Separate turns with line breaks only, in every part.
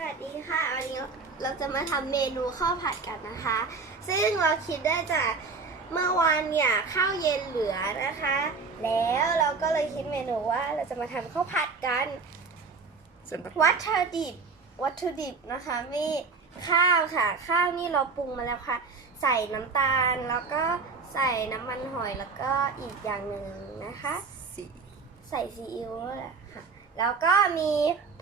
สวัสดีค่ะ วันนี้เราจะมาทำเมนูข้าวผัดกันนะคะ ซึ่งเราคิดได้จากเมื่อวานเนี่ยข้าวเย็นเหลือนะคะ แล้วเราก็เลยคิดเมนูว่าเราจะมาทำข้าวผัดกัน
ส่วนประกอบ
วัตถุดิบวัตถุดิบนะคะมีข้าวค่ะ ข้าวนี่เราปรุงมาแล้วค่ะ ใส่น้ำตาลแล้วก็ใส่น้ำมันหอยแล้วก็อีกอย่างหนึ่งนะคะ
สี
ใส่ซีอิ๊วด้วยแหละค่ะ แล้วก็มี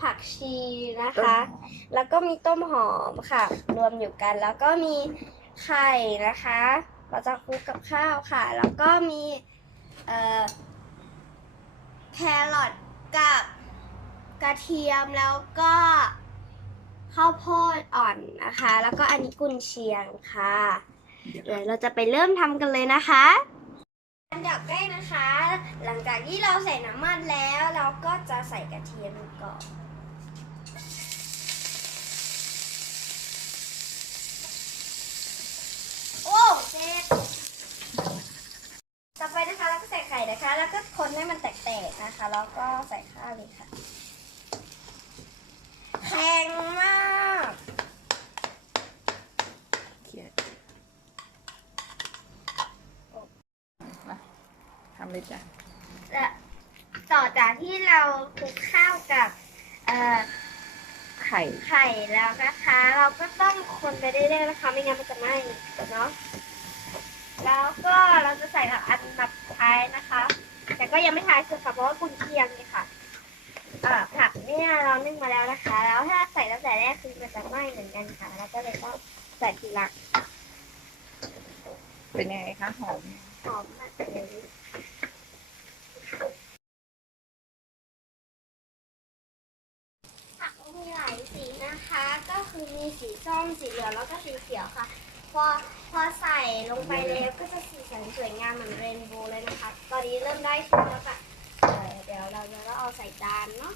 ผักชีนะ
ต้น
คะ
หอม
แล้วก็มีต้มหอมค่ะ รวมอยู่กัน แล้วก็มีไข่นะคะ เราจะคลุกกับข้าวค่ะ แล้วก็มีเอ่อแครอทกับกระเทียมแล้วก็ข้าวโพดอ่อนนะคะ แล้วก็อันนี้กุนเชียงค่ะ
เดี๋ยว
เดี๋ยวเราจะไปเริ่มทำกันเลยนะคะ อันดับแรกนะคะ หลังจากที่เราใส่น้ำมันแล้วเราก็จะใส่กระเทียมก่อนโอ้เจ็บต่อไปนะคะเราก็ใส่ไข่นะคะ แล้วก็คนให้มันแตกๆนะคะ แล้วก็ใส่ข้าวเลยค่ะแข็งมาก
เครียดมาทำเลยจ้ะ
และต่อจากที่เราคลุกข้าวกับเอ่อ
ไข่
ไข่แล้วนะคะ เราก็ต้องคนไปเรื่อยๆนะคะ ไม่งั้นมันจะไหม้เนาะแล้วก็เราจะใส่แบบอันดับท้ายนะคะ แต่ก็ยังไม่ท้ายสุดค่ะเพราะว่ากุนเชียงนี่ค่ะเอ่อผักเนี่ยเรานึ่งมาแล้วนะคะ แล้วถ้าใส่ตั้งแต่แรกคือมันจะไหม้เหมือนกันค่ะ แล้วก็เลยต้องใส่ทีหลัง
เป็นยังไงคะหอม
หอมมากเลยายสีนะคะ ก็คือมีสีส้มสีเหลืองแล้วก็สีเขียวค่ะ พอพอใส่ลงไปแล้วก็จะสีสันสวยงามเหมือนเรนโบว์เลยนะคะ ตอนนี้เริ่มได้ชุดแล้วค่ะเอ่อเดี๋ยวเราจะเอาใส่จานเนาะ